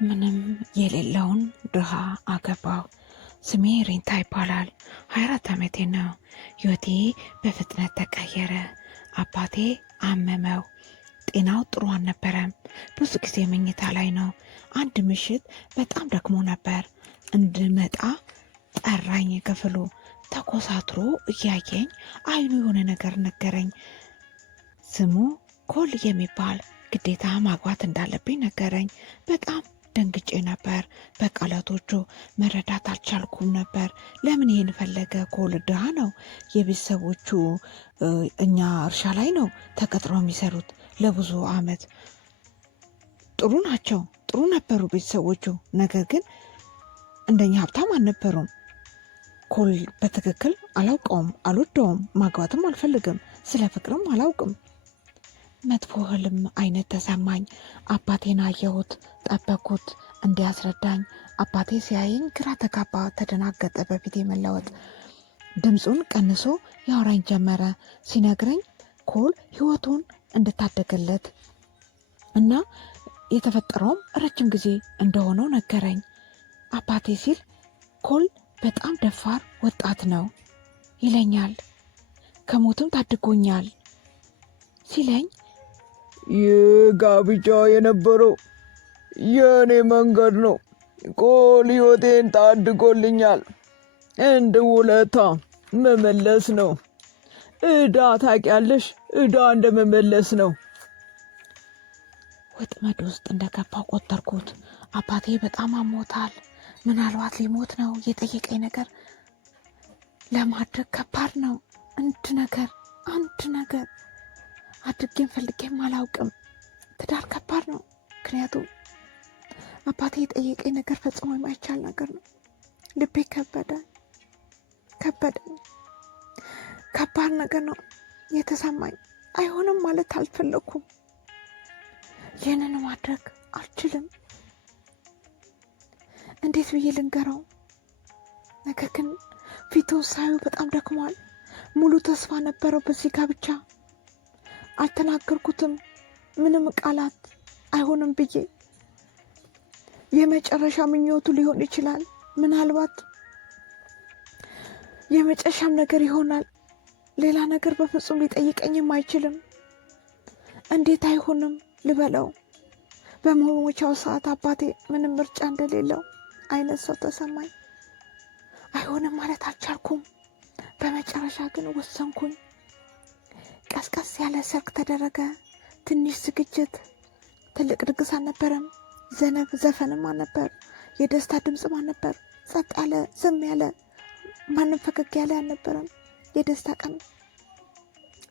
ምንም የሌለውን ድሃ አገባው። ስሜ ሬንታ ይባላል። 24 ዓመቴ ነው። ህይወቴ በፍጥነት ተቀየረ። አባቴ አመመው። ጤናው ጥሩ አልነበረም። ብዙ ጊዜ መኝታ ላይ ነው። አንድ ምሽት በጣም ደክሞ ነበር። እንድመጣ ጠራኝ። ክፍሉ ተኮሳትሮ እያየኝ አይኑ የሆነ ነገር ነገረኝ። ስሙ ኮል የሚባል ግዴታ ማግባት እንዳለብኝ ነገረኝ። በጣም ደንግጬ ነበር። በቃላቶቹ መረዳት አልቻልኩም ነበር። ለምን ይሄን ፈለገ? ኮል ድሃ ነው። የቤተሰቦቹ እኛ እርሻ ላይ ነው ተቀጥረው የሚሰሩት ለብዙ አመት። ጥሩ ናቸው፣ ጥሩ ነበሩ ቤተሰቦቹ። ነገር ግን እንደኛ ሀብታም አልነበሩም። ኮል በትክክል አላውቀውም፣ አልወደውም፣ ማግባትም አልፈልግም፣ ስለ ፍቅርም አላውቅም። መጥፎ ህልም አይነት ተሰማኝ። አባቴን አየሁት፣ ጠበኩት እንዲያስረዳኝ። አባቴ ሲያየኝ ግራ ተጋባ፣ ተደናገጠ። በፊቴ መለወጥ። ድምፁን ቀንሶ ያወራኝ ጀመረ። ሲነግረኝ ኮል ህይወቱን እንድታደገለት እና የተፈጠረውም ረጅም ጊዜ እንደሆነው ነገረኝ። አባቴ ሲል ኮል በጣም ደፋር ወጣት ነው ይለኛል። ከሞትም ታድጎኛል ሲለኝ ይህ ጋብቻ የነበረው የእኔ መንገድ ነው። ኮል ህይወቴን ታድጎልኛል። እንደ ውለታ መመለስ ነው። ዕዳ ታውቂያለሽ፣ ዕዳ እንደ መመለስ ነው። ወጥመድ ውስጥ እንደገባው ቆጠርኩት። አባቴ በጣም አሞታል። ምናልባት ሊሞት ነው። የጠየቀኝ ነገር ለማድረግ ከባድ ነው። አንድ ነገር አድርጌም ፈልጌም አላውቅም። ትዳር ከባድ ነው። ምክንያቱም አባቴ የጠየቀኝ ነገር ፈጽሞ የማይቻል ነገር ነው። ልቤ ከበደ። ከባድ ነገር ነው የተሰማኝ። አይሆንም ማለት አልፈለኩም። ይህንን ማድረግ አልችልም። እንዴት ብዬ ልንገረው? ነገር ግን ፊቱ ሳዩ በጣም ደክሟል። ሙሉ ተስፋ ነበረው በዚህ ጋብቻ። አልተናገርኩትም ምንም ቃላት። አይሆንም ብዬ የመጨረሻ ምኞቱ ሊሆን ይችላል። ምናልባት የመጨረሻም ነገር ይሆናል። ሌላ ነገር በፍጹም ሊጠይቀኝም አይችልም። እንዴት አይሆንም ልበለው? በመሞቻው ሰዓት አባቴ ምንም ምርጫ እንደሌለው አይነት ሰው ተሰማኝ። አይሆንም ማለት አልቻልኩም። በመጨረሻ ግን ወሰንኩኝ። ቀስቀስ ያለ ሰርግ ተደረገ። ትንሽ ዝግጅት፣ ትልቅ ድግስ አልነበረም። ዘፈንም አልነበር። የደስታ ድምፅም አልነበር። ጸጥ ያለ ዝም ያለ፣ ማንም ፈገግ ያለ አልነበረም። የደስታ ቀን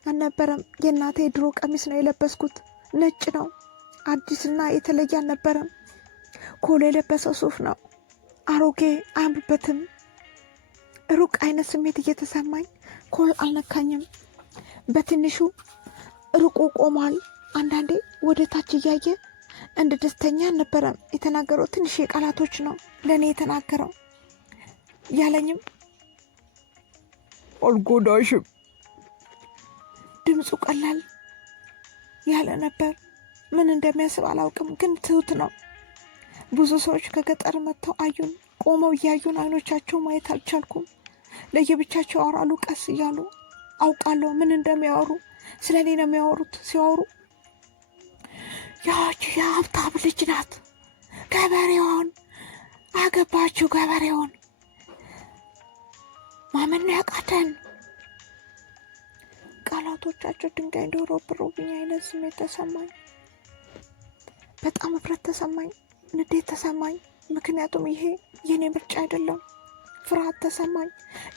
አልነበረም። የእናቴ ድሮ ቀሚስ ነው የለበስኩት። ነጭ ነው፣ አዲስና የተለየ አልነበረም። ኮል የለበሰው ሱፍ ነው፣ አሮጌ፣ አያምርበትም። ሩቅ አይነት ስሜት እየተሰማኝ ኮል አልነካኝም። በትንሹ ርቆ ቆሟል። አንዳንዴ ወደ ታች እያየ እንደ ደስተኛ አልነበረም። የተናገረው ትንሽ የቃላቶች ነው ለእኔ የተናገረው። ያለኝም አልጎዳሽም። ድምፁ ቀላል ያለ ነበር። ምን እንደሚያስብ አላውቅም፣ ግን ትሁት ነው። ብዙ ሰዎች ከገጠር መጥተው አዩን። ቆመው እያዩን አይኖቻቸው ማየት አልቻልኩም። ለየብቻቸው ያወራሉ ቀስ እያሉ። አውቃለሁ ምን እንደሚያወሩ። ስለ እኔ ነው የሚያወሩት። ሲያወሩ ያች የሀብታም ልጅ ናት፣ ገበሬውን አገባችው፣ ገበሬውን ማመን ያቃተን። ቃላቶቻቸው ድንጋይ እንደወረወሩብኝ አይነት ስሜት ተሰማኝ። በጣም እፍረት ተሰማኝ፣ ንዴት ተሰማኝ። ምክንያቱም ይሄ የኔ ምርጫ አይደለም። ፍርሃት ተሰማኝ።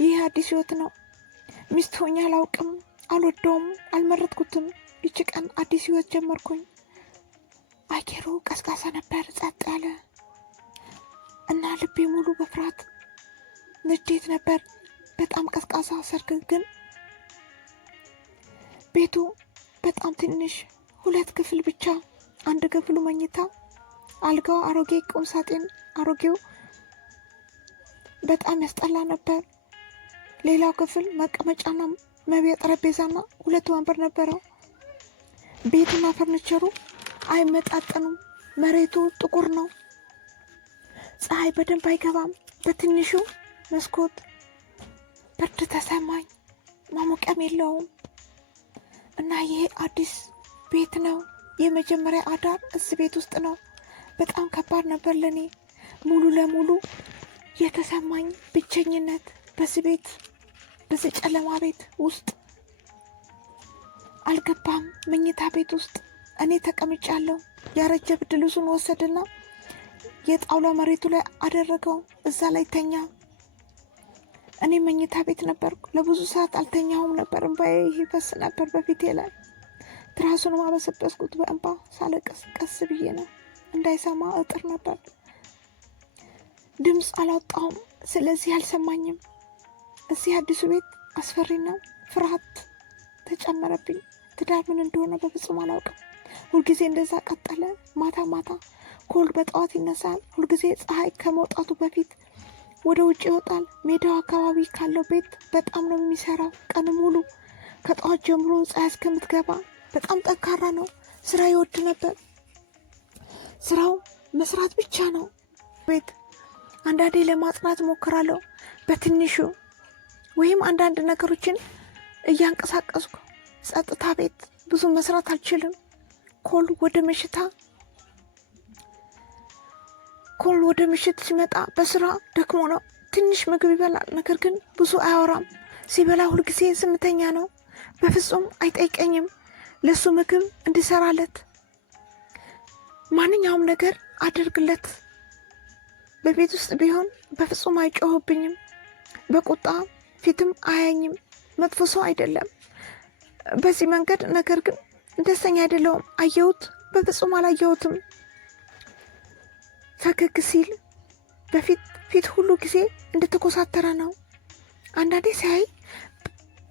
ይሄ አዲስ ህይወት ነው። ሚስት ሆኜ አላውቅም፣ አልወደውም፣ አልመረጥኩትም። ይቺ ቀን አዲስ ህይወት ጀመርኩኝ። አየሩ ቀዝቃዛ ነበር፣ ጸጥ ያለ እና ልቤ ሙሉ በፍርሃት ንዴት ነበር። በጣም ቀዝቃዛ ሰርግ ግን ቤቱ በጣም ትንሽ፣ 2 ክፍል ብቻ። አንድ ክፍሉ መኝታ፣ አልጋው አሮጌ፣ ቁም ሳጥን አሮጌው በጣም ያስጠላ ነበር። ሌላው ክፍል መቀመጫና መብያ ጠረጴዛና 2 ወንበር ነበረው። ቤቱና ፈርኒቸሩ አይመጣጠኑም። መሬቱ ጥቁር ነው። ፀሐይ በደንብ አይገባም። በትንሹ መስኮት ብርድ ተሰማኝ። ማሞቂያም የለውም እና ይሄ አዲስ ቤት ነው። የመጀመሪያ አዳር እዚህ ቤት ውስጥ ነው። በጣም ከባድ ነበር ለኔ። ሙሉ ለሙሉ የተሰማኝ ብቸኝነት በዚህ ቤት፣ በዚህ ጨለማ ቤት ውስጥ አልገባም። መኝታ ቤት ውስጥ እኔ ተቀምጫለሁ። ያረጀ ብርድ ልብሱን ወሰድና የጣውላ መሬቱ ላይ አደረገው። እዛ ላይ ተኛ። እኔ መኝታ ቤት ነበርኩ። ለብዙ ሰዓት አልተኛሁም ነበር። እንባዬ ይፈስ ነበር በፊቴ ላይ። ትራሱን ማበሰበስኩት በእንባ ሳለቀስ ቀስ ብዬ ነው። እንዳይሰማ እጥር ነበር። ድምፅ አላወጣሁም። ስለዚህ አልሰማኝም። እዚህ አዲሱ ቤት አስፈሪና ፍርሃት ተጨመረብኝ። ትዳር ምን እንደሆነ በፍጹም አላውቅም። ሁልጊዜ እንደዛ ቀጠለ። ማታ ማታ ኮል በጠዋት ይነሳል። ሁልጊዜ ፀሐይ ከመውጣቱ በፊት ወደ ውጭ ይወጣል። ሜዳው አካባቢ ካለው ቤት በጣም ነው የሚሰራው። ቀን ሙሉ ከጠዋት ጀምሮ ፀሐይ እስከምትገባ። በጣም ጠንካራ ነው። ስራ ይወድ ነበር። ስራው መስራት ብቻ ነው። ቤት አንዳንዴ ለማጽናት ሞክራለሁ በትንሹ፣ ወይም አንዳንድ ነገሮችን እያንቀሳቀስኩ። ጸጥታ ቤት ብዙ መስራት አልችልም። ኮል ወደ ምሽት ሲመጣ በስራ ደክሞ ነው። ትንሽ ምግብ ይበላል፣ ነገር ግን ብዙ አያወራም። ሲበላ ሁልጊዜ ዝምተኛ ነው። በፍጹም አይጠይቀኝም ለሱ ምግብ እንዲሰራለት፣ ማንኛውም ነገር አደርግለት። በቤት ውስጥ ቢሆን በፍጹም አይጮህብኝም። በቁጣ ፊትም አያኝም። መጥፎ ሰው አይደለም በዚህ መንገድ። ነገር ግን ደስተኛ አይደለውም። አየሁት? በፍጹም አላየሁትም። ፈገግ ሲል ፊት ሁሉ ጊዜ እንደተኮሳተረ ነው። አንዳንዴ ሲያይ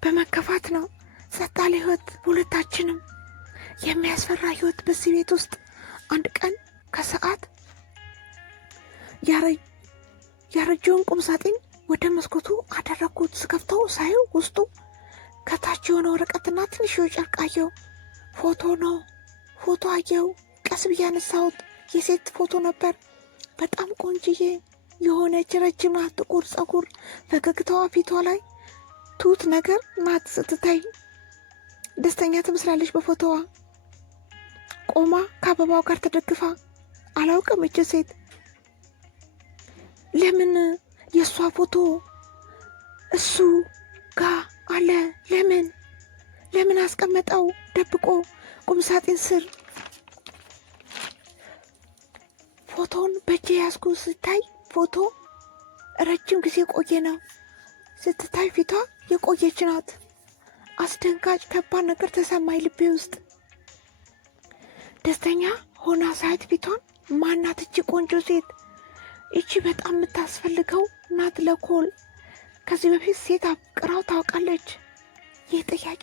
በመከፋት ነው። ጸጥ ያለ ህይወት በሁለታችንም፣ የሚያስፈራ ህይወት በዚህ ቤት ውስጥ። አንድ ቀን ከሰዓት ያረጀውን ቁም ሳጥን ወደ መስኮቱ አደረግኩት። ስከፍተው ሳየው ውስጡ ከታች የሆነ ወረቀትና ትንሽ ጨርቅ አየው። ፎቶ ነው። ፎቶ አየው። ቀስ ብዬ ያነሳሁት የሴት ፎቶ ነበር። በጣም ቆንጅዬ የሆነች ረጅም ናት። ጥቁር ጸጉር፣ ፈገግታዋ ፊቷ ላይ ትሁት ነገር ናት። ስትታይ ደስተኛ ትመስላለች። በፎቶዋ ቆማ ከአበባው ጋር ተደግፋ። አላውቅም እች ሴት ለምን የእሷ ፎቶ እሱ ጋር አለ? ለምን አስቀመጠው ደብቆ ቁምሳጥን ስር? ፎቶን በእጄ ያዝኩ። ስታይ ፎቶ ረጅም ጊዜ ቆየ ነው። ስትታይ ፊቷ የቆየች ናት። አስደንጋጭ ከባድ ነገር ተሰማኝ ልቤ ውስጥ። ደስተኛ ሆና ሳይት ፊቷን ማናት እቺ ቆንጆ ሴት? እቺ በጣም የምታስፈልገው ናት ለኮል። ከዚህ በፊት ሴት አፍቅራው ታውቃለች? ይህ ጥያቄ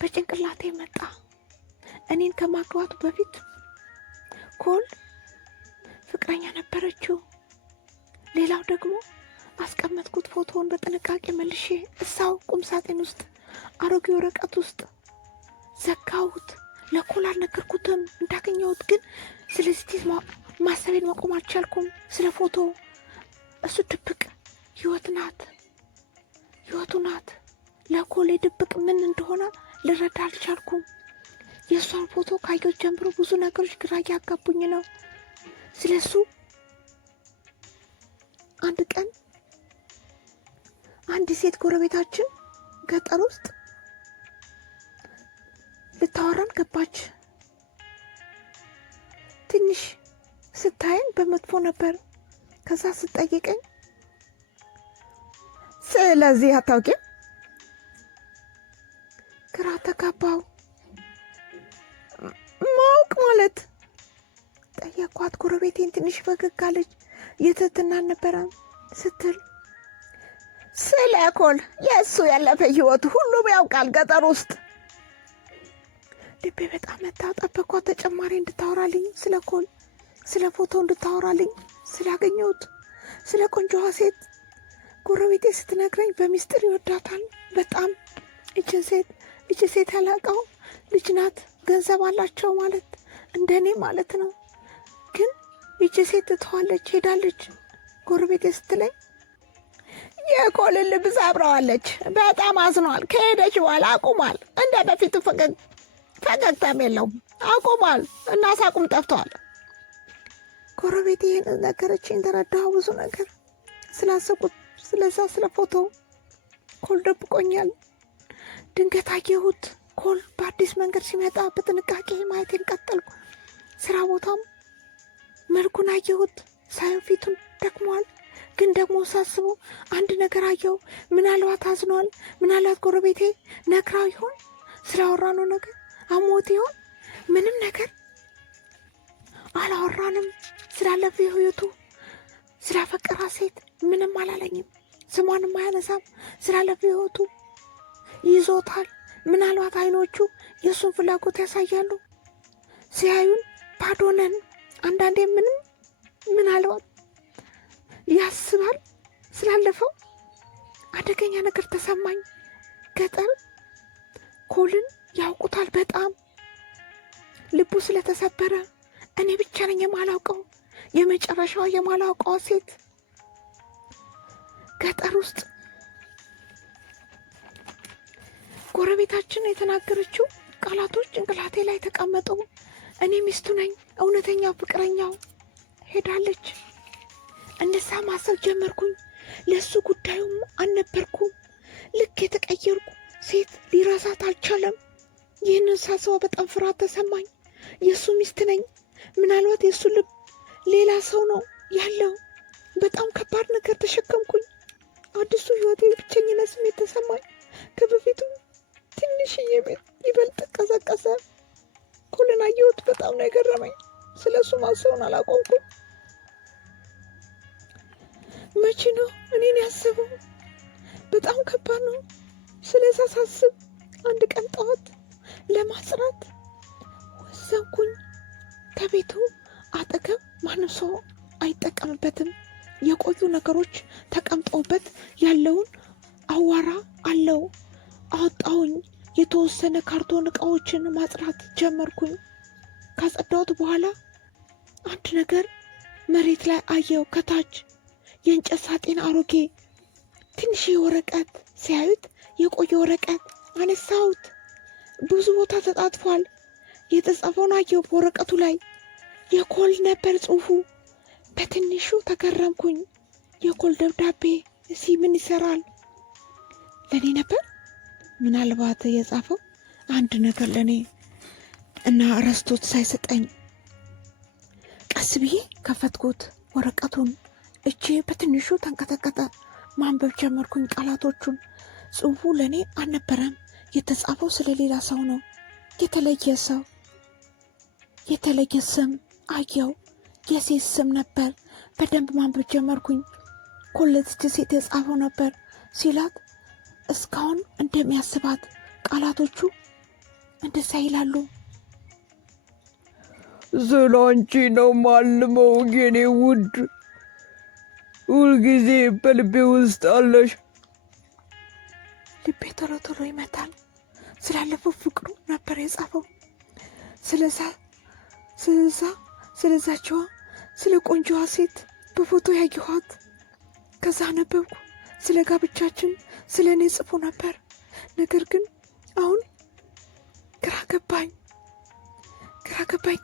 በጭንቅላቴ መጣ። እኔን ከማግባቱ በፊት ኮል ፍቅረኛ ነበረችው። ሌላው ደግሞ አስቀመጥኩት ፎቶውን በጥንቃቄ መልሼ እሳው ቁም ሳጥን ውስጥ አሮጌ ወረቀት ውስጥ ዘጋሁት። ለኮል አልነገርኩትም እንዳገኘሁት፣ ግን ስለዚህ ማሰቤን ማቆም አልቻልኩም። ስለ ፎቶ እሱ ድብቅ ህይወቱ ናት። ለኮል ድብቅ ምን እንደሆነ ልረዳ አልቻልኩም። የእሷን ፎቶ ካየሁት ጀምሮ ብዙ ነገሮች ግራ እያጋቡኝ ነው። ስለሱ አንድ ቀን አንድ ሴት ጎረቤታችን ገጠር ውስጥ ልታወራን ገባች። ትንሽ ስታየን በመጥፎ ነበር። ከዛ ስጠይቀኝ ስለዚህ አታውቂም? ግራ ተጋባው። ማወቅ ማለት ጠየኳት። ጎረቤቴን ትንሽ ፈገግ አለች። የትህትና ነበረ ስትል ስለ ኮል የእሱ ያለፈ ህይወቱ ሁሉም ያውቃል ገጠር ውስጥ። ልቤ በጣም መታ። ጠበኳት ተጨማሪ እንድታወራልኝ ስለ ኮል፣ ስለ ፎቶ እንድታወራልኝ ስላገኘሁት ስለ ቆንጆዋ ሴት። ጎረቤቴ ስትነግረኝ በሚስጥር ይወዳታል በጣም። እች ሴት ያላቀው ልጅ ናት። ገንዘብ አላቸው ማለት እንደኔ ማለት ነው። ግን ይቺ ሴት ትተዋለች ሄዳለች ጎረቤቴ ስትለኝ የኮልን ልብ ሰብረዋለች። በጣም አዝኗል። ከሄደች በኋላ አቁሟል። እንደ በፊቱ ፈገግታም የለውም። አቁሟል እና ሳቁም ጠፍተዋል። ጎረቤቴ ይህን ነገረችኝ። ተረዳሁ ብዙ ነገር ስላሰብኩት ስለዛ ስለ ፎቶ ኮል ደብቆኛል። ድንገት አየሁት። ኮል በአዲስ መንገድ ሲመጣ በጥንቃቄ ማየቴን ቀጠልኩ። ስራ ቦታም መልኩን አየሁት። ሳየው ፊቱን ደክሟል። ግን ደግሞ ሳስበው አንድ ነገር አየው። ምናልባት አዝኗል። ምናልባት ጎረቤቴ ነግራው ይሆን? ስላወራነው ነገር አሞት ይሆን? ምንም ነገር አላወራንም። ስላለፈ ህይወቱ ስላፈቀራ ሴት ምንም አላለኝም። ስሟንም አያነሳም። ስላለፈ ህይወቱ ይዞታል። ምናልባት አይኖቹ የእሱን ፍላጎት ያሳያሉ። ሲያዩን ባዶ ነን። አንዳንዴ ምናልባት ያስባል። ስላለፈው አደገኛ ነገር ተሰማኝ። ገጠር ኮልን ያውቁታል በጣም ልቡ ስለተሰበረ እኔ ብቻ ነኝ የማላውቀው የመጨረሻዋ የማላውቀዋ ሴት ገጠር ውስጥ። ጎረቤታችን የተናገረችው ቃላቶች ጭንቅላቴ ላይ ተቀመጡ። እኔ ሚስቱ ነኝ፣ እውነተኛ ፍቅረኛው ሄዳለች። እንደዛ ማሰብ ጀመርኩኝ። ለሱ ጉዳዩም አልነበርኩም። ልክ የተቀየርኩ ሴት ሊረሳት አልቻለም። ይህንን ሳስበው በጣም ፍርሃት ተሰማኝ። የእሱ ሚስት ነኝ። ምናልባት የእሱ ልብ ሌላ ሰው ነው ያለው። በጣም ከባድ ነገር ተሸከምኩኝ። አዲሱ ህይወቴ ብቸኝነት ስሜት ተሰማኝ። ከበፊቱ ትንሽዬ ቤት ይበልጥ ቀዘቀዘ። ኮልን አየሁት። በጣም ነው የገረመኝ። ስለ እሱ ማሰቡን አላቆምኩም። መቼ ነው እኔን ያሰበው? በጣም ከባድ ነው። ስለዛ ሳስብ አንድ ቀን ጠዋት ለማጽናት ወሰንኩኝ። ከቤቱ አጠገብ ማንም ሰው አይጠቀምበትም። የቆዩ ነገሮች ተቀምጠውበት ያለውን አዋራ አለው። አወጣሁኝ። የተወሰነ ካርቶን እቃዎችን ማጽዳት ጀመርኩኝ። ካጸዳሁት በኋላ አንድ ነገር መሬት ላይ አየው። ከታች የእንጨት ሳጥን አሮጌ ትንሽ ወረቀት። ሲያዩት የቆየ ወረቀት አነሳሁት። ብዙ ቦታ ተጣጥፏል። የተጻፈውን አየው። በወረቀቱ ላይ የኮል ነበር ጽሑፉ። በትንሹ ተገረምኩኝ። የኮል ደብዳቤ እዚህ ምን ይሰራል? ለእኔ ነበር ምናልባት የጻፈው አንድ ነገር ለእኔ እና ረስቶት ሳይሰጠኝ። ቀስ ብዬ ከፈትኩት ወረቀቱን። እጄ በትንሹ ተንቀጠቀጠ። ማንበብ ጀመርኩኝ ቃላቶቹን። ጽሑፉ ለእኔ አልነበረም። የተጻፈው ስለ ሌላ ሰው ነው። የተለየ ሰው፣ የተለየ ስም አየው። የሴት ስም ነበር። በደንብ ማንበብ ጀመርኩኝ። ኮለች ሴት የጻፈው ነበር ሲላት እስካሁን እንደሚያስባት ቃላቶቹ እንደዛ ይላሉ። ስለ አንቺ ነው ማልመው የኔ ውድ፣ ሁልጊዜ በልቤ ውስጥ አለሽ። ልቤ ቶሎ ቶሎ ይመታል። ስላለፈው ፍቅሩ ነበር የጻፈው። ስለዛችዋ ስለ ቆንጆዋ ሴት በፎቶ ያየኋት። ከዛ ነበብኩ። ስለ ጋብቻችን ስለ እኔ ጽፎ ነበር። ነገር ግን አሁን ግራ ገባኝ።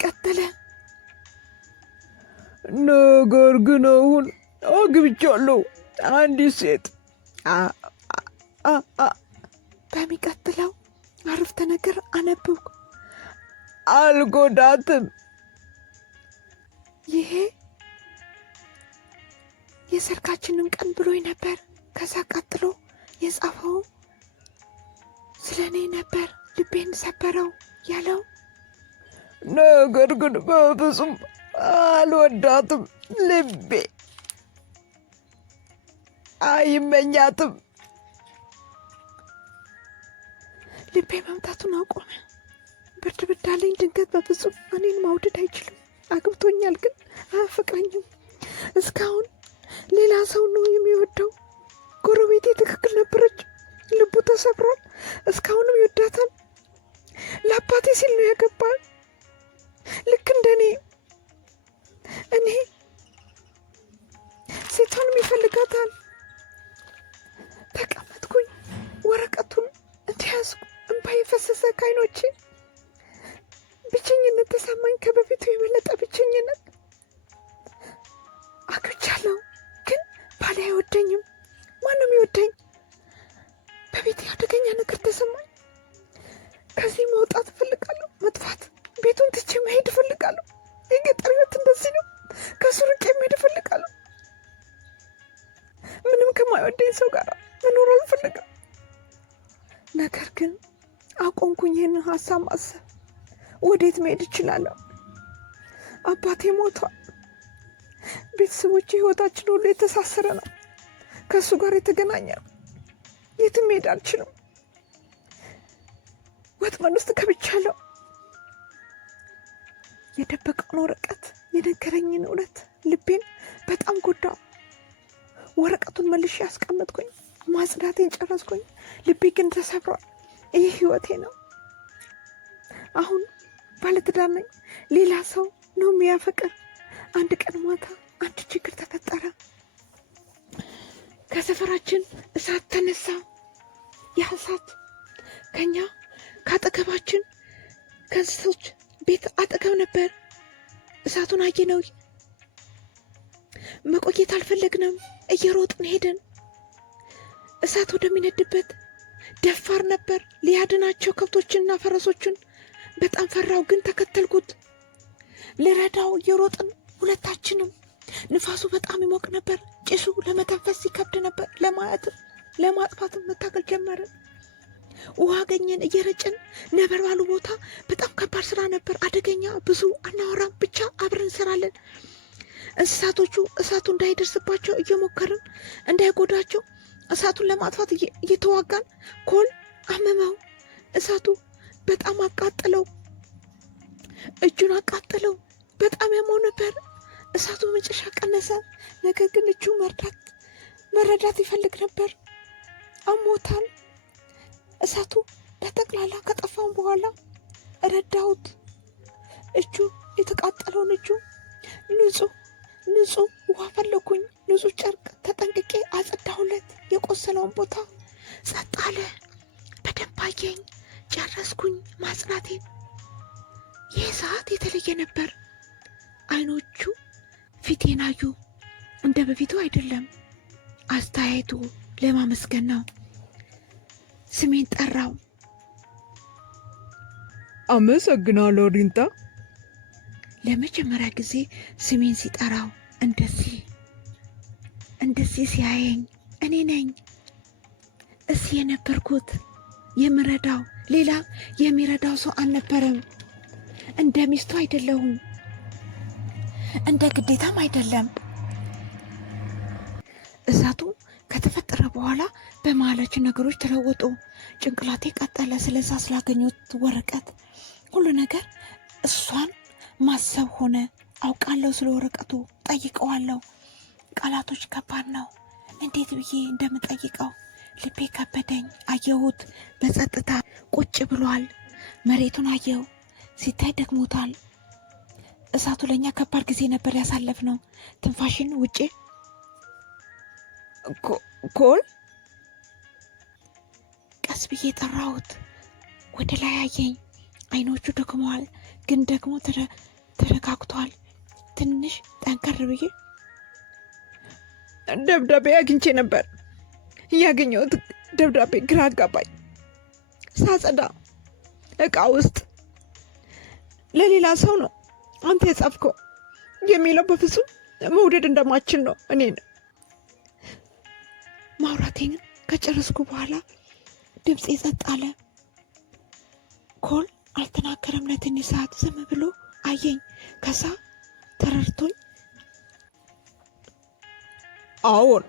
ቀጠለ። ነገር ግን አሁን አግብቻለሁ አንዲት ሴት። በሚቀጥለው አረፍተ ነገር አነበብኩ። አልጎዳትም። ይሄ የሰርጋችንን ቀን ብሎኝ ነበር። ከዛ ቀጥሎ የጻፈው ስለ እኔ ነበር። ልቤን ሰበረው ያለው። ነገር ግን በፍጹም አልወዳትም። ልቤ አይመኛትም። ልቤ መምታቱን አቆመ። ብርድ አለኝ። ድንገት በፍጹም እኔን ማውደድ አይችልም። አግብቶኛል ግን አያፈቅረኝም። እስካሁን ሌላ ሰው ነው የሚወደው። ጎረቤቴ ትክክል ነበረች። ልቡ ተሰብሯል። እስካሁንም ይወዳታል። ለአባቴ ሲል ነው ያገባል። ልክ እንደኔ እኔ ተሰማኝ ከበፊቱ የበለጠ ብቸኝነት። አግብቻለሁ፣ ግን ባሌ አይወደኝም። ማንም ይወደኝ? በቤቴ አደገኛ ነገር ተሰማኝ። ከዚህ መውጣት እፈልጋለሁ፣ መጥፋት፣ ቤቱን ትቼ መሄድ እፈልጋለሁ። የገጠር ሕይወት እንደዚህ ነው። ከሱ ርቄ መሄድ እፈልጋለሁ። ምንም ከማይወደኝ ሰው ጋር መኖር አልፈልግም። ነገር ግን አቆምኩኝ ይህንን ሀሳብ ማሰብ። ወዴት መሄድ እችላለሁ? አባቴ ሞቷል። ቤተሰቦቼ፣ ህይወታችን ሁሉ የተሳሰረ ነው። ከእሱ ጋር የተገናኘ ነው። የትም መሄድ አልችልም። ወጥመድ ውስጥ ገብቻለሁ። የደበቀውን ወረቀት፣ የነገረኝን እውነት ልቤን በጣም ጎዳው። ወረቀቱን መልሼ ያስቀመጥኩኝ፣ ማጽዳቴን ጨረስኩኝ። ልቤ ግን ተሰብሯል። ይህ ህይወቴ ነው። አሁን ባለትዳር ነኝ። ሌላ ሰው ነው የሚያፈቅር። አንድ ቀን ማታ አንድ ችግር ተፈጠረ። ከሰፈራችን እሳት ተነሳ። ያ እሳት ከኛ ከአጠገባችን ከእንስሶች ቤት አጠገብ ነበር። እሳቱን አየነው። መቆየት አልፈለግንም። እየሮጥን ሄደን እሳት ወደሚነድበት። ደፋር ነበር ሊያድናቸው ከብቶችንና ፈረሶችን። በጣም ፈራው፣ ግን ተከተልኩት ልረዳው። እየሮጥን ሁለታችንም። ንፋሱ በጣም ይሞቅ ነበር። ጭሱ ለመተንፈስ ይከብድ ነበር። ለማጥፋትም መታገል ጀመርን። ውሃ አገኘን። እየረጭን ነበልባሉ ቦታ በጣም ከባድ ስራ ነበር፣ አደገኛ። ብዙ አናወራም፣ ብቻ አብረን እንሰራለን። እንስሳቶቹ እሳቱ እንዳይደርስባቸው እየሞከርን እንዳይጎዳቸው እሳቱን ለማጥፋት እየተዋጋን። ኮል አመመው። እሳቱ በጣም አቃጠለው፣ እጁን አቃጠለው። በጣም ያመው ነበር። እሳቱ መጨረሻ ቀነሰ። ነገር ግን እጁ መረዳት ይፈልግ ነበር። አሞታል። እሳቱ በጠቅላላ ከጠፋም በኋላ ረዳሁት። እጁ የተቃጠለውን እጁ ንጹህ ውሃ ፈለኩኝ። ንጹህ ጨርቅ ተጠንቅቄ አጸዳሁለት። የቆሰለውን ቦታ ጸጥ አለ። በደንብ አየኝ። ጨረስኩኝ ማጽናቴን። ይህ ሰዓት የተለየ ነበር። አይኖቹ ፊቴን አዩ። እንደ በፊቱ አይደለም። አስተያየቱ ለማመስገን ነው። ስሜን ጠራው። አመሰግናለሁ ሪንታ። ለመጀመሪያ ጊዜ ስሜን ሲጠራው እንደዚህ ሲያየኝ እኔ ነኝ እዚህ የነበርኩት የምረዳው። ሌላ የሚረዳው ሰው አልነበረም። እንደ ሚስቱ አይደለሁም፣ እንደ ግዴታም አይደለም። እሳቱ ከተፈጠረ በኋላ በመሀላችን ነገሮች ተለወጡ። ጭንቅላቴ ቀጠለ። ስለዛ ስላገኘሁት ወረቀት ሁሉ ነገር እሷን ማሰብ ሆነ። አውቃለሁ ስለ ወረቀቱ፣ ጠይቀዋለሁ። ቃላቶች ከባድ ነው። እንዴት ብዬ እንደምጠይቀው ልቤ ከበደኝ። አየሁት። በጸጥታ ቁጭ ብሏል። መሬቱን አየው። ሲታይ ደክሞታል። እሳቱ ለእኛ ከባድ ጊዜ ነበር ያሳለፍነው። ትንፋሽን ውጪ ኮል ቀስ ብዬ ጠራሁት። ወደ ላይ አየኝ። አይኖቹ ደክመዋል፣ ግን ደግሞ ተረጋግቷል። ትንሽ ጠንከር ብዬ ደብዳቤ አግኝቼ ነበር። ያገኘሁት ደብዳቤ ግራ አጋባኝ። ሳጸዳ እቃ ውስጥ ለሌላ ሰው ነው አንተ የጻፍከው የሚለው በፍጹም መውደድ እንደማችል ነው። እኔን ማውራቴን ከጨረስኩ በኋላ ድምፄ ጸጥ አለ። ኮል አልተናገረም። ለትንሽ ሰዓት ዝም ብሎ አየኝ። ከዛ ተረድቶኝ አዎን፣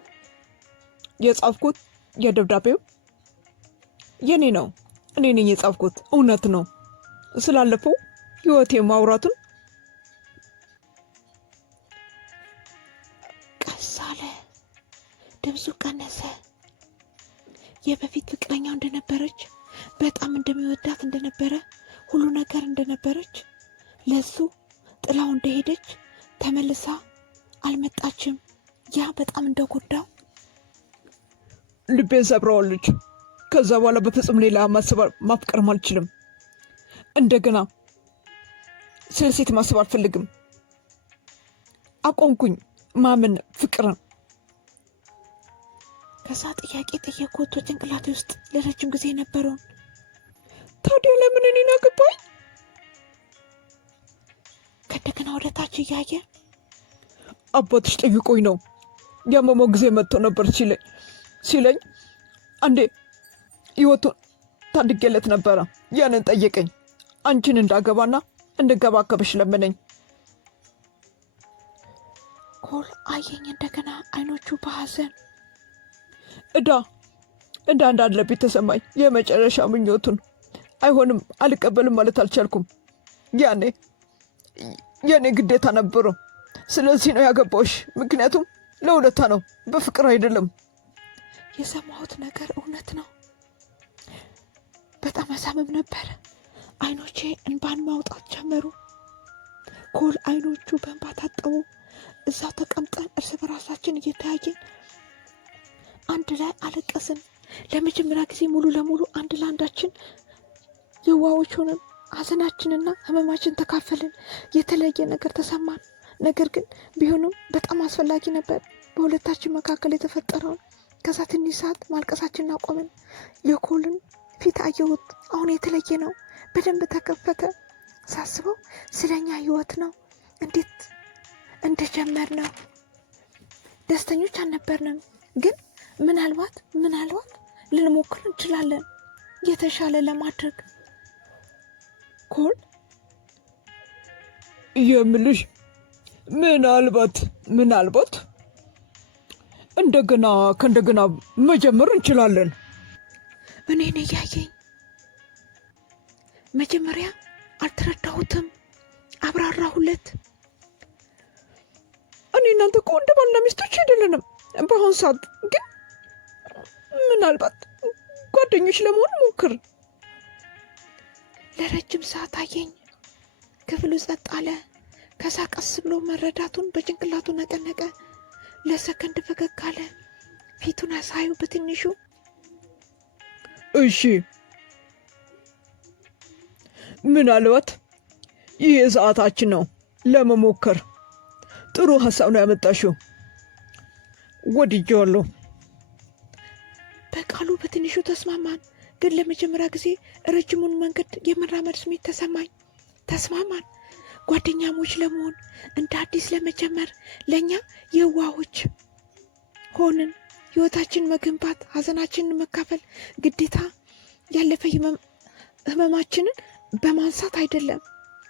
የጻፍኩት የደብዳቤው የኔ ነው። እኔ ነኝ የጻፍኩት። እውነት ነው። ስላለፈው ህይወቴ ማውራቱን ቀስ አለ። ድምፁ ቀነሰ። የበፊት ፍቅረኛው እንደነበረች፣ በጣም እንደሚወዳት እንደነበረ፣ ሁሉ ነገር እንደነበረች፣ ለሱ ጥላው እንደሄደች፣ ተመልሳ አልመጣችም። ያ በጣም እንደጎዳው ልቤን ሰብረዋለች። ከዛ በኋላ በፍጹም ሌላ ማፍቀርም አልችልም። እንደገና ስለ ሴት ማሰብ አልፈልግም። አቆምኩኝ ማመን ፍቅርን። ከዛ ጥያቄ ጠየቅኩት ጭንቅላቴ ውስጥ ለረጅም ጊዜ ነበረውን። ታዲያ ለምን እኔን አገባኝ? ከእንደገና ወደ ታች እያየ አባትሽ ጠይቆኝ ነው። ያመመው ጊዜ መጥቶ ነበር ሲለኝ አንዴ ህይወቱን ታድጌለት ነበረ። ያንን ጠየቀኝ። አንቺን እንዳገባና እንድንከባከብሽ ለመነኝ። ኮል አየኝ እንደገና፣ አይኖቹ በሐዘን እዳ እንዳለብኝ ተሰማኝ። የመጨረሻ ምኞቱን አይሆንም አልቀበልም ማለት አልቻልኩም። ያኔ ግዴታ ነበረው። ስለዚህ ነው ያገባሁሽ። ምክንያቱም ለውለታ ነው፣ በፍቅር አይደለም። የሰማሁት ነገር እውነት ነው። በጣም አሳምም ነበረ። አይኖቼ እንባን ማውጣት ጀመሩ። ኮል አይኖቹ በእንባ ታጠቡ። እዛው ተቀምጠን እርስ በራሳችን እየተያየን አንድ ላይ አለቀስን። ለመጀመሪያ ጊዜ ሙሉ ለሙሉ አንድ ለአንዳችን የዋዎች ሆነን ሐዘናችንና ህመማችን ተካፈልን። የተለየ ነገር ተሰማን። ነገር ግን ቢሆንም በጣም አስፈላጊ ነበር በሁለታችን መካከል የተፈጠረውን። ከዛ ትንሽ ሰዓት ማልቀሳችንን አቆምን። የኮልን ፊት አየሁት። አሁን የተለየ ነው። በደንብ ተከፈተ። ሳስበው ስለኛ ህይወት ነው፣ እንዴት እንደጀመር ነው። ደስተኞች አልነበርንም፣ ግን ምናልባት ልንሞክር እንችላለን የተሻለ ለማድረግ። ኮል የምልሽ ምናልባት ከእንደገና መጀመር እንችላለን። እኔን እያየኝ መጀመሪያ አልተረዳሁትም፣ አብራራሁለት። እኔ እናንተ እኮ እንደ ባልና ሚስቶች አይደለንም በአሁኑ ሰዓት፣ ግን ምናልባት ጓደኞች ለመሆን ሞክር። ለረጅም ሰዓት አየኝ። ክፍሉ ጸጥ አለ። ከዛ ቀስ ብሎ መረዳቱን በጭንቅላቱ ነቀነቀ። ለሰከንድ ፈገግ አለ። ፊቱን አሳዩ በትንሹ። እሺ፣ ምናልባት ይህ ሰዓታችን ነው ለመሞከር። ጥሩ ሀሳብ ነው ያመጣሽው፣ ወድጄዋለሁ። በቃሉ በትንሹ ተስማማን። ግን ለመጀመሪያ ጊዜ ረጅሙን መንገድ የመራመድ ስሜት ተሰማኝ። ተስማማን ጓደኛሞች ለመሆን፣ እንደ አዲስ ለመጀመር። ለእኛ የዋሆች ሆንን። ህይወታችንን መገንባት፣ ሀዘናችንን መካፈል፣ ግዴታ ያለፈ ህመማችንን በማንሳት አይደለም።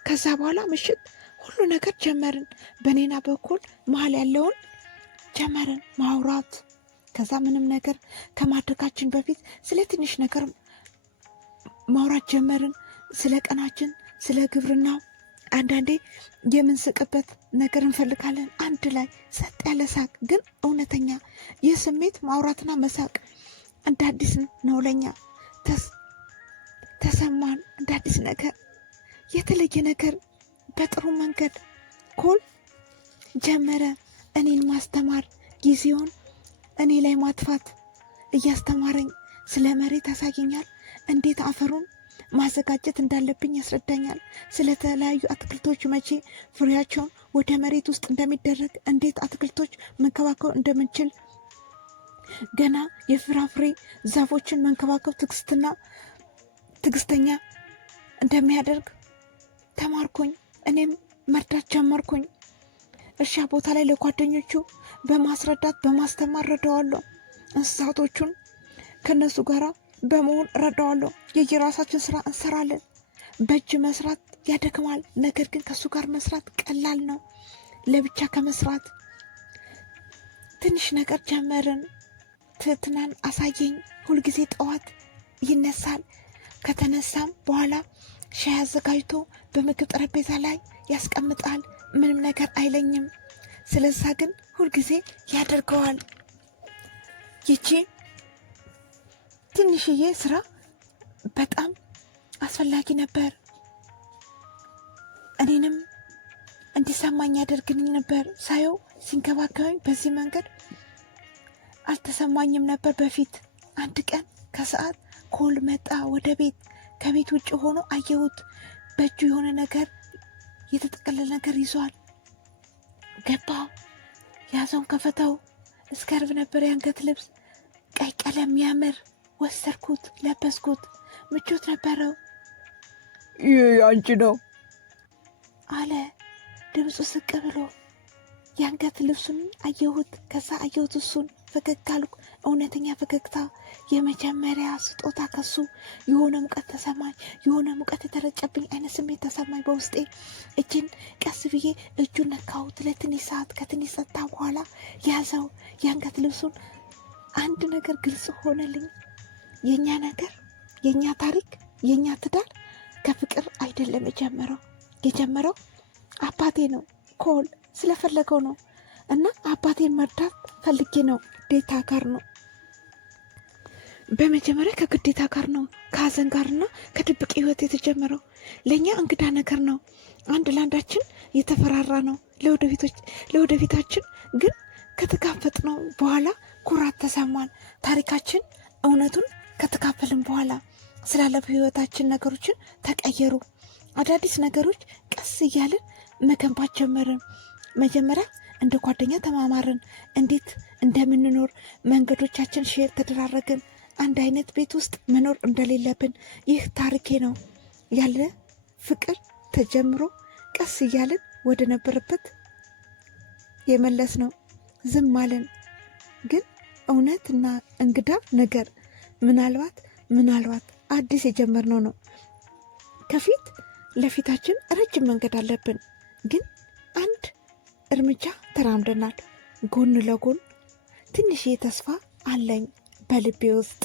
ከዛ በኋላ ምሽት ሁሉ ነገር ጀመርን። በኔና በኩል መሀል ያለውን ጀመርን ማውራት። ከዛ ምንም ነገር ከማድረጋችን በፊት ስለ ትንሽ ነገር ማውራት ጀመርን። ስለ ቀናችን፣ ስለ ግብርናው፣ አንዳንዴ የምንስቅበት ነገር እንፈልጋለን። አንድ ላይ ሰጥ ያለ ሳቅ፣ ግን እውነተኛ። ይህ ስሜት ማውራትና መሳቅ እንደ አዲስ ነው ለኛ ተሰማን። እንደ አዲስ ነገር፣ የተለየ ነገር በጥሩ መንገድ ኮል ጀመረ እኔን ማስተማር፣ ጊዜውን እኔ ላይ ማጥፋት እያስተማረኝ። ስለ መሬት ያሳየኛል፣ እንዴት አፈሩን ማዘጋጀት እንዳለብኝ ያስረዳኛል። ስለተለያዩ አትክልቶች መቼ ፍሬያቸውን ወደ መሬት ውስጥ እንደሚደረግ፣ እንዴት አትክልቶች መንከባከብ እንደምንችል፣ ገና የፍራፍሬ ዛፎችን መንከባከብ ትዕግስተኛ እንደሚያደርግ ተማርኩኝ። እኔም መርዳት ጀመርኩኝ። እርሻ ቦታ ላይ ለጓደኞቹ በማስረዳት በማስተማር ረዳዋለሁ። እንስሳቶቹን ከነሱ ጋር በመሆን ረዳዋለሁ። የየራሳችን ስራ እንሰራለን። በእጅ መስራት ያደክማል፣ ነገር ግን ከሱ ጋር መስራት ቀላል ነው። ለብቻ ከመስራት ትንሽ ነገር ጀመርን። ትህትናን አሳየኝ። ሁልጊዜ ጠዋት ይነሳል። ከተነሳም በኋላ ሻይ አዘጋጅቶ በምግብ ጠረጴዛ ላይ ያስቀምጣል። ምንም ነገር አይለኝም። ስለዛ ግን ሁልጊዜ ያደርገዋል። ይቺ ትንሽዬ ስራ በጣም አስፈላጊ ነበር። እኔንም እንዲሰማኝ ያደርግልኝ ነበር። ሳየው ሲንከባከበኝ በዚህ መንገድ አልተሰማኝም ነበር በፊት። አንድ ቀን ከሰዓት ኮል መጣ ወደ ቤት። ከቤት ውጭ ሆኖ አየሁት። በእጁ የሆነ ነገር የተጠቀለለ ነገር ይዟል። ገባ፣ ያዘውን ከፈተው። እስከርብ ነበር የአንገት ልብስ፣ ቀይ ቀለም ያምር። ወሰድኩት፣ ለበስኩት፣ ምቾት ነበረው። ይህ ያንቺ ነው አለ ድምፁ ስቅ ብሎ። የአንገት ልብሱን አየሁት። ከዛ አየሁት እሱን። ፈገግ አልኩ። እውነተኛ ፈገግታ፣ የመጀመሪያ ስጦታ ከሱ። የሆነ ሙቀት ተሰማኝ፣ የሆነ ሙቀት የተረጨብኝ አይነት ስሜት ተሰማኝ በውስጤ። እጅን ቀስ ብዬ እጁን ነካሁት ለትንሽ ሰዓት። ከትንሽ ጸጥታ በኋላ ያዘው የአንገት ልብሱን። አንድ ነገር ግልጽ ሆነልኝ። የእኛ ነገር፣ የእኛ ታሪክ፣ የእኛ ትዳር ከፍቅር አይደለም የጀመረው አባቴ ነው። ኮል ስለፈለገው ነው እና አባቴን መርዳት ፈልጌ ነው። ግዴታ ጋር ነው። በመጀመሪያ ከግዴታ ጋር ነው፣ ከሀዘን ጋርና ከድብቅ ህይወት የተጀመረው። ለእኛ እንግዳ ነገር ነው። አንድ ለአንዳችን የተፈራራ ነው። ለወደፊታችን ግን ከተጋፈጥ ነው በኋላ ኩራት ተሰማን። ታሪካችን እውነቱን ከተካፈልን በኋላ ስላለፈ ህይወታችን ነገሮችን ተቀየሩ። አዳዲስ ነገሮች ቀስ እያልን መገንባት ጀመርን። መጀመሪያ እንደ ጓደኛ ተማማርን፣ እንዴት እንደምንኖር መንገዶቻችን ሼር ተደራረግን። አንድ አይነት ቤት ውስጥ መኖር እንደሌለብን። ይህ ታሪኬ ነው። ያለ ፍቅር ተጀምሮ ቀስ እያልን ወደ ነበረበት የመለስ ነው። ዝም አለን። ግን እውነትና እንግዳ ነገር ምናልባት አዲስ የጀመርነው ነው። ከፊት ለፊታችን ረጅም መንገድ አለብን፣ ግን አንድ እርምጃ ተራምደናል። ጎን ለጎን ትንሽዬ ተስፋ አለኝ በልቤ ውስጥ።